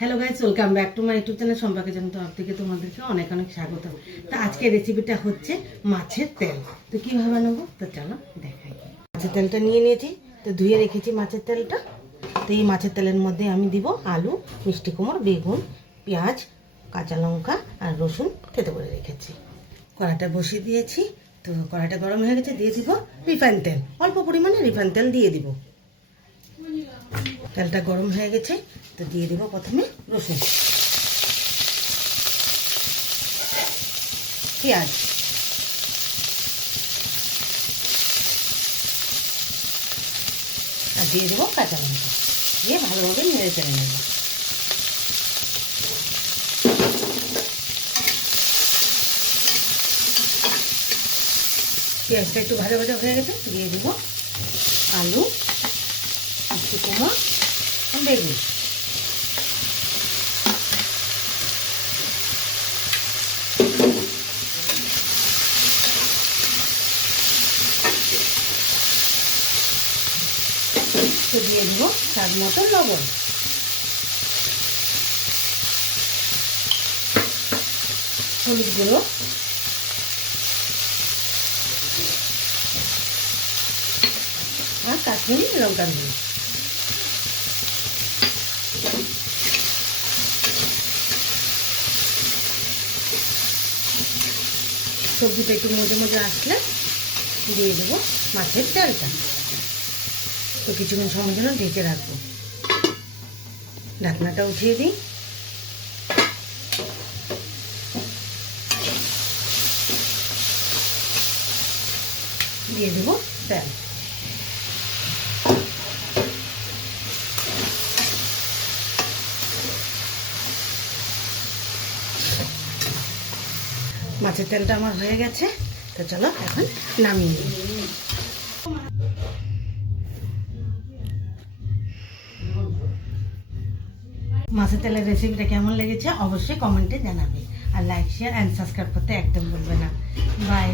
Hello guys, welcome back to my YouTube channel সম্পর্কে জানতে থেকে তোমাদেরকে অনেক অনেক স্বাগত। তো আজকে রেসিপিটা হচ্ছে মাছের তেল। তো কীভাবে বানাবো তো চলো দেখাই। মাছের তেলটা নিয়ে নিয়েছি, তো ধুয়ে রেখেছি মাছের তেলটা। তো এই মাছের তেলের মধ্যে আমি দিব আলু, মিষ্টি কুমড়, বেগুন, পেঁয়াজ, কাঁচা লঙ্কা আর রসুন থেতো করে রেখেছি। কড়াটা বসিয়ে দিয়েছি, তো কড়াটা গরম হয়ে গেছে, দিয়ে দিব রিফাইন তেল। অল্প পরিমাণে রিফাইন তেল দিয়ে দিব। তেলটা গরম হয়ে গেছে, তো দিয়ে দিব প্রথমে রসুন, পেঁয়াজ, আর দিয়ে দেবো কাঁচা লঙ্কা, দিয়ে ভালোভাবে নেড়ে চেড়ে নেব। পেঁয়াজটা একটু ভাজা ভাজা হয়ে গেছে, দিয়ে দিব আলু, মিষ্টি কুমড়ো, বেগুন। তো দিয়ে দিব স্বাদ মতো লবণ, হলুদ গুঁড়ো, আর কাশ্মীরি লঙ্কার গুঁড়ো। সবজিটা একটু মজে মজে আসলে দিয়ে দেবো মাছের তেলটা। তো কিছুক্ষণ সময় জন্য ঢেকে রাখবো। ঢাকনাটা উঠিয়ে দিই। দিয়ে দেবো তেল। মাছের তেলটা আমার হয়ে গেছে, তো চলো এখন নামিয়ে নিই। মাছের তেলের রেসিপিটা কেমন লেগেছে অবশ্যই কমেন্টে জানাবে, আর লাইক, শেয়ার অ্যান্ড সাবস্ক্রাইব করতে একদম ভুলবে না। বাই।